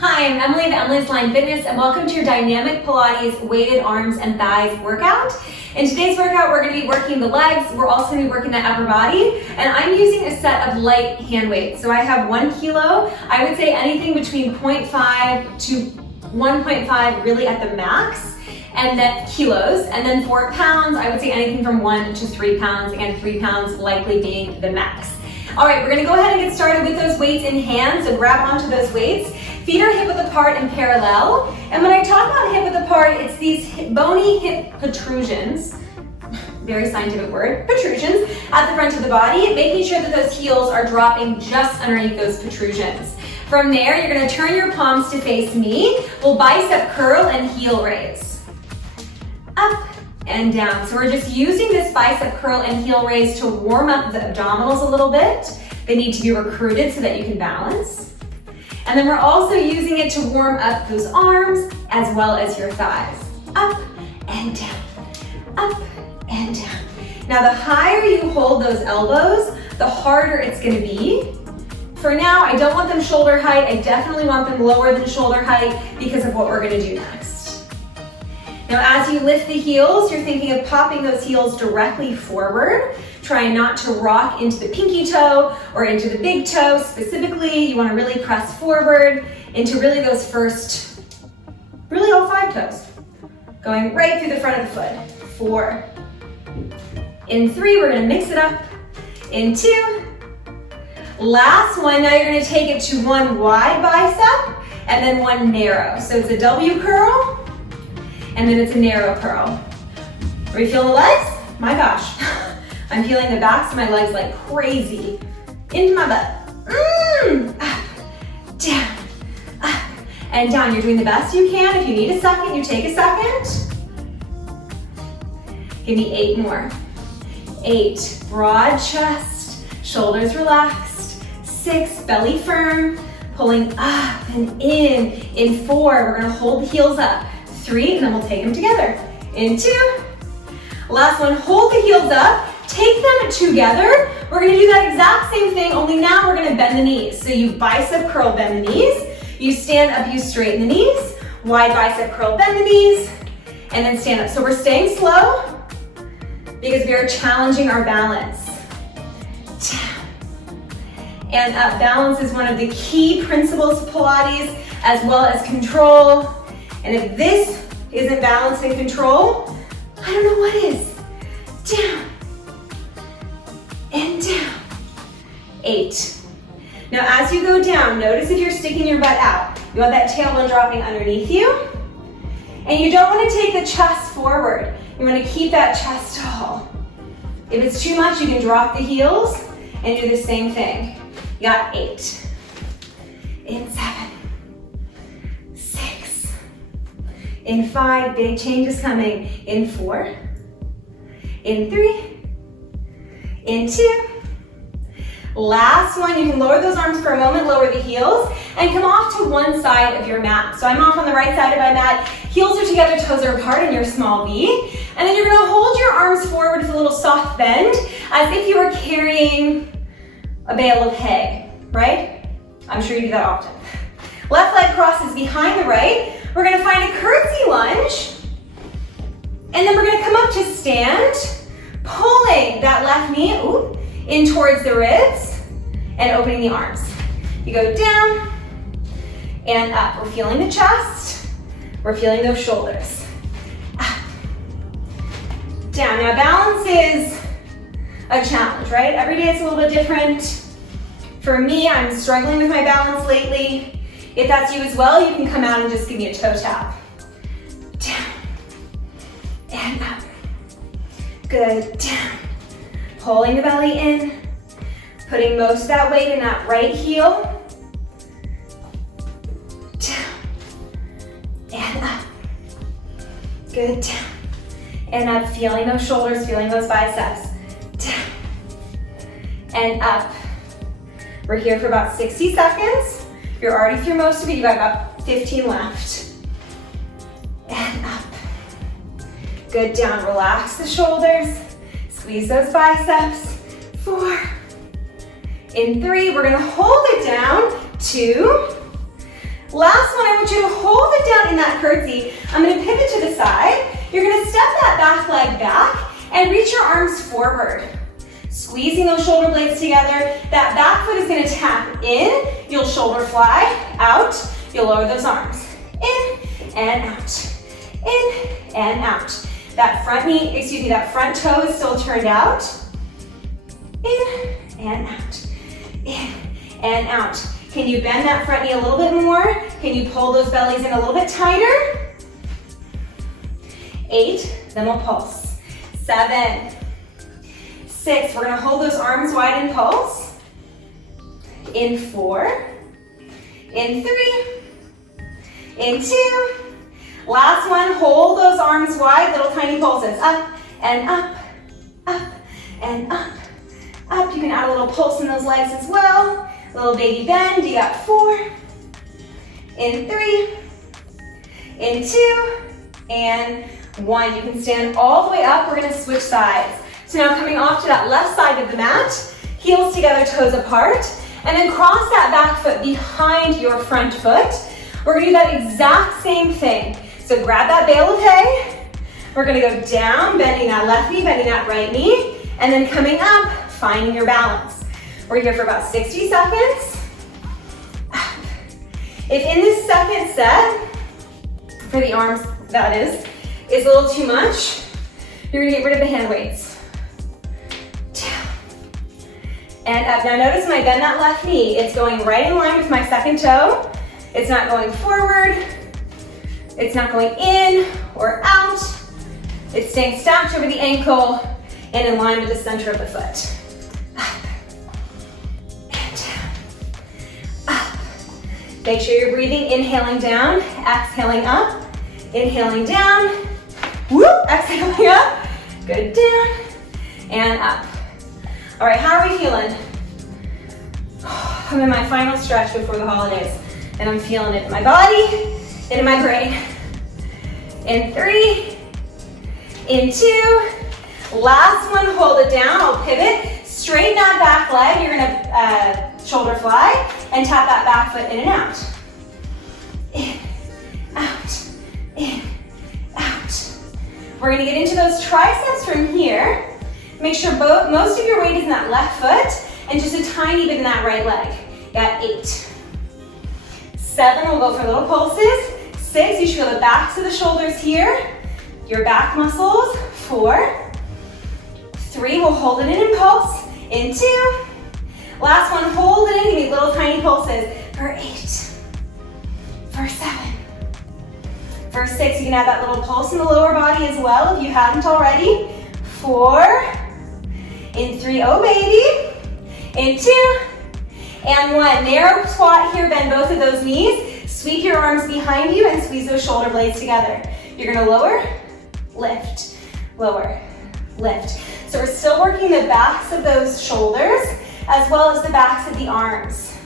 Hi, I'm Emily of Emily's Line Fitness, and welcome to your dynamic Pilates weighted arms and thighs workout. In today's workout, we're going to be working the legs. We're also going to be working the upper body, and I'm using a set of light hand weights. So I have 1 kilo. I would say anything between 0.5 to 1.5 really at the max, and then kilos, and then 4 pounds. I would say anything from 1 to 3 pounds, again 3 pounds likely being the max. All right, we're going to go ahead and get started with those weights in hand. So grab onto those weights. Feet are hip width apart and parallel. And when I talk about hip width apart, it's these bony hip protrusions, very scientific word, protrusions, at the front of the body, making sure that those heels are dropping just underneath those protrusions. From there, you're going to turn your palms to face me. We'll bicep curl and heel raise. Up and down. So we're just using this bicep curl and heel raise to warm up the abdominals a little bit. They need to be recruited so that you can balance. And then we're also using it to warm up those arms as well as your thighs. Up and down, up and down. Now the higher you hold those elbows, the harder it's gonna be. For now, I don't want them shoulder height. I definitely want them lower than shoulder height because of what we're gonna do next. Now as you lift the heels, you're thinking of popping those heels directly forward. Try not to rock into the pinky toe or into the big toe. Specifically, you want to really press forward into really those first, really all 5 toes. Going right through the front of the foot. 4. In 3, we're going to mix it up. In 2. Last one, now you're going to take it to 1 wide bicep and then 1 narrow. So it's a W curl and then it's a narrow curl. Are you feeling the legs? My gosh. I'm feeling the backs of my legs like crazy. Into my butt. Up, down, up, and down. You're doing the best you can. If you need a second, you take a second. Give me 8 more. 8, broad chest, shoulders relaxed. 6, belly firm, pulling up and in. In 4, we're gonna hold the heels up. 3, and then we'll take them together. In 2, last one, hold the heels up. Take them together. We're gonna do that exact same thing, only now we're gonna bend the knees. So you bicep curl, bend the knees. You stand up, you straighten the knees. Wide bicep curl, bend the knees. And then stand up. So we're staying slow because we are challenging our balance. Down and up. Balance is one of the key principles of Pilates, as well as control. And if this isn't balance and control, I don't know what is. Down and down. 8. Now as you go down, notice if you're sticking your butt out. You want that tailbone dropping underneath you. And you don't want to take the chest forward. You want to keep that chest tall. If it's too much, you can drop the heels and do the same thing. You got 8. In 7. 6. In 5, big changes coming. In 4. In 3. In 2. Last one, you can lower those arms for a moment, lower the heels, and come off to one side of your mat. So I'm off on the right side of my mat, heels are together, toes are apart in your small V, and then you're gonna hold your arms forward with a little soft bend, as if you were carrying a bale of hay, right? I'm sure you do that often. Left leg crosses behind the right. We're gonna find a curtsy lunge, and then we're gonna come up to stand, pulling that left knee in towards the ribs and opening the arms. You go down and up. We're feeling the chest. We're feeling those shoulders. Up, down. Now balance is a challenge, right? Every day it's a little bit different. For me, I'm struggling with my balance lately. If that's you as well, you can come out and just give me a toe tap. Down and up. Good, down. Pulling the belly in, putting most of that weight in that right heel. Down and up. Good, down and up. Feeling those shoulders, feeling those biceps. Down and up. We're here for about 60 seconds. You're already through most of it. You got about 15 left. And up. Good, down, relax the shoulders, squeeze those biceps. 4. In 3, we're gonna hold it down. 2, Last one, I want you to hold it down in that curtsy. I'm gonna pivot to the side. You're gonna step that back leg back and reach your arms forward. Squeezing those shoulder blades together. That back foot is gonna tap in. You'll shoulder fly out. You'll lower those arms. In and out. In and out. That front knee, that front toe is still turned out. In and out. In and out. Can you bend that front knee a little bit more? Can you pull those bellies in a little bit tighter? 8, then we'll pulse. 7, 6, we're gonna hold those arms wide and pulse. In 4, in 3, in 2, last one, hold those arms wide, little tiny pulses. Up and up, up and up, up. You can add a little pulse in those legs as well. Little baby bend, you got 4, in 3, in 2, and 1. You can stand all the way up. We're gonna switch sides. So now coming off to that left side of the mat, heels together, toes apart, and then cross that back foot behind your front foot. We're gonna do that exact same thing. So grab that bale of hay. We're gonna go down, bending that left knee, bending that right knee, and then coming up, finding your balance. We're here for about 60 seconds. If in this second set, for the arms that is a little too much, you're gonna get rid of the hand weights. Down and up. Now notice when I bend that left knee, it's going right in line with my second toe. It's not going forward. It's not going in or out. It's staying stacked over the ankle and in line with the center of the foot. Make sure you're breathing, inhaling down, exhaling up, inhaling down, whoop, exhaling up, good, down, and up. All right, how are we feeling? I'm in my final stretch before the holidays, and I'm feeling it in my body, and in my brain. In 3, in 2, last one, hold it down, I'll pivot, straighten that back leg, you're gonna shoulder fly, and tap that back foot in and out. In, out, in, out. We're gonna get into those triceps from here. Make sure most of your weight is in that left foot and just a tiny bit in that right leg. Got 8. 7, we'll go for little pulses. 6, you should feel the backs of the shoulders here, your back muscles. 4, 3, we'll hold it in and pulse. In 2, last one, hold it in, give me little tiny pulses. For 8, for 7, for 6, you can add that little pulse in the lower body as well if you hadn't already. 4, in 3, oh baby, in 2, and 1. Narrow squat here, bend both of those knees, sweep your arms behind you and squeeze those shoulder blades together. You're gonna lower, lift, lower, lift. So we're still working the backs of those shoulders as well as the backs of the arms.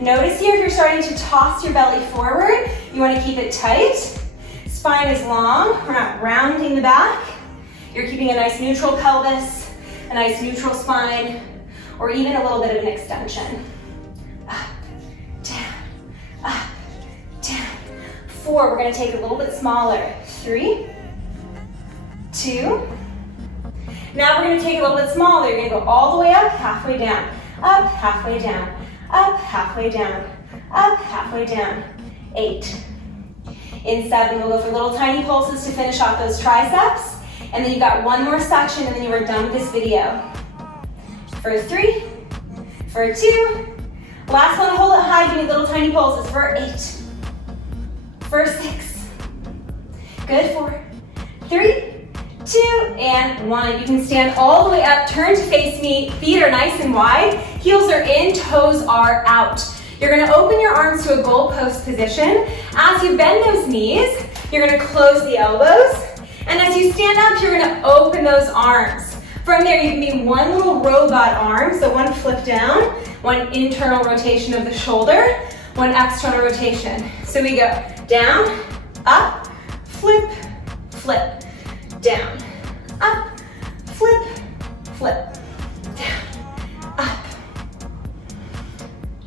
Notice here if you're starting to toss your belly forward, you want to keep it tight. Spine is long, we're not rounding the back. You're keeping a nice neutral pelvis, a nice neutral spine, or even a little bit of an extension. Up, down, up, down. 4, we're going to take it a little bit smaller. 3, 2, now we're going to take it a little bit smaller. You're going to go all the way up, halfway down, up, halfway down, up, halfway down, up, halfway down. 8. In 7, we'll go for little tiny pulses to finish off those triceps. And then you've got one more section and then you are done with this video. For 3, for 2, last one, hold it high, give me little tiny pulses. For 8, for 6, good, 4, 3, 2, and 1. You can stand all the way up, turn to face me, feet are nice and wide, heels are in, toes are out. You're gonna open your arms to a goalpost position. As you bend those knees, you're gonna close the elbows, and as you stand up, you're gonna open those arms. From there, you can be one little robot arm, so one flip down, one internal rotation of the shoulder, one external rotation. So we go down, up, flip, flip, down, up, flip, flip, down, up.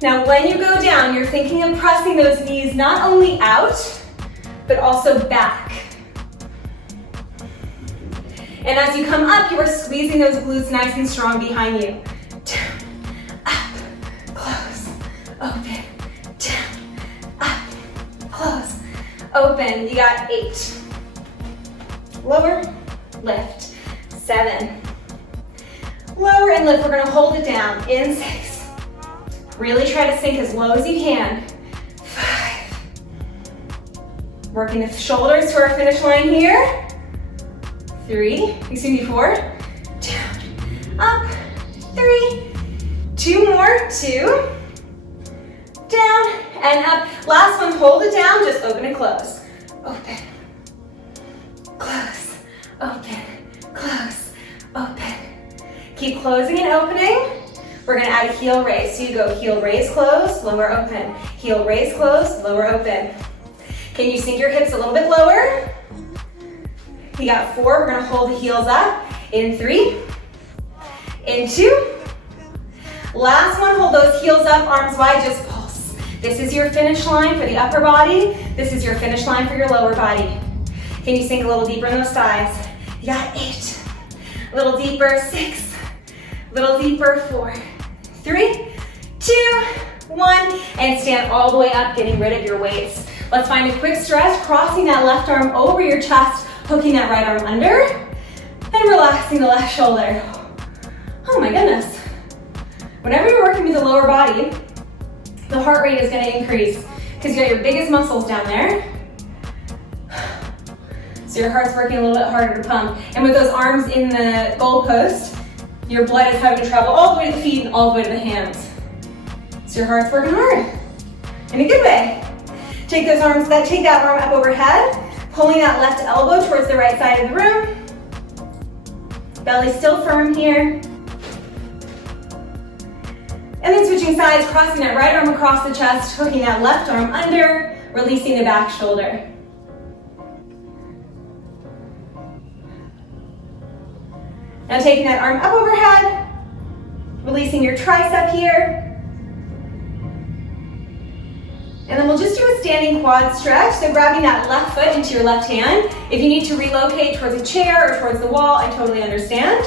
Now when you go down, you're thinking of pressing those knees not only out, but also back. And as you come up, you are squeezing those glutes nice and strong behind you. Down, up, close, open, down, up, close, open. You got 8. Lower, lift, 7. Lower and lift. We're gonna hold it down in 6. Really try to sink as low as you can. 5. Working the shoulders to our finish line here. 3, 4, down, up, 3, 2 more, 2, down, and up. Last one, hold it down, just open and close. Open, close, open, close, open. Keep closing and opening. We're gonna add a heel raise. So you go heel raise, close, lower, open. Heel raise, close, lower, open. Can you sink your hips a little bit lower? You got 4, we're gonna hold the heels up. In 3, in 2. Last one, hold those heels up, arms wide, just pulse. This is your finish line for the upper body. This is your finish line for your lower body. Can you sink a little deeper in those thighs? You got 8. A little deeper, 6. A little deeper, 4, 3, 2, 1. And stand all the way up, getting rid of your weights. Let's find a quick stretch, crossing that left arm over your chest, hooking that right arm under, and relaxing the left shoulder. Oh my goodness. Whenever you're working with the lower body, the heart rate is gonna increase because you got your biggest muscles down there. So your heart's working a little bit harder to pump. And with those arms in the goalpost, your blood is having to travel all the way to the feet and all the way to the hands. So your heart's working hard, in a good way. Take those arms, take that arm up overhead, pulling that left elbow towards the right side of the room. Belly still firm here. And then switching sides, crossing that right arm across the chest, hooking that left arm under, releasing the back shoulder. Now taking that arm up overhead, releasing your tricep here. And then we'll just do a standing quad stretch. So grabbing that left foot into your left hand. If you need to relocate towards a chair or towards the wall, I totally understand.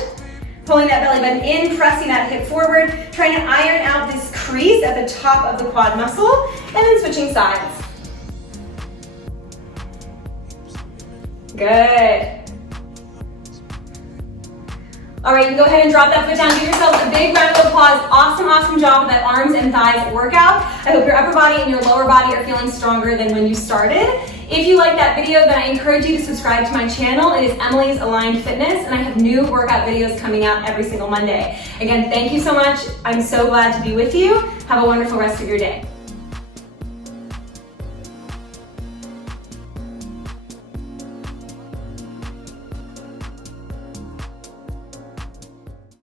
Pulling that belly button in, pressing that hip forward, trying to iron out this crease at the top of the quad muscle, and then switching sides. Good. All right, you can go ahead and drop that foot down. Give yourself a big round of applause. Awesome, awesome job with that arms and thighs workout. I hope your upper body and your lower body are feeling stronger than when you started. If you like that video, then I encourage you to subscribe to my channel. It is Emily's Aligned Fitness, and I have new workout videos coming out every single Monday. Again, thank you so much. I'm so glad to be with you. Have a wonderful rest of your day.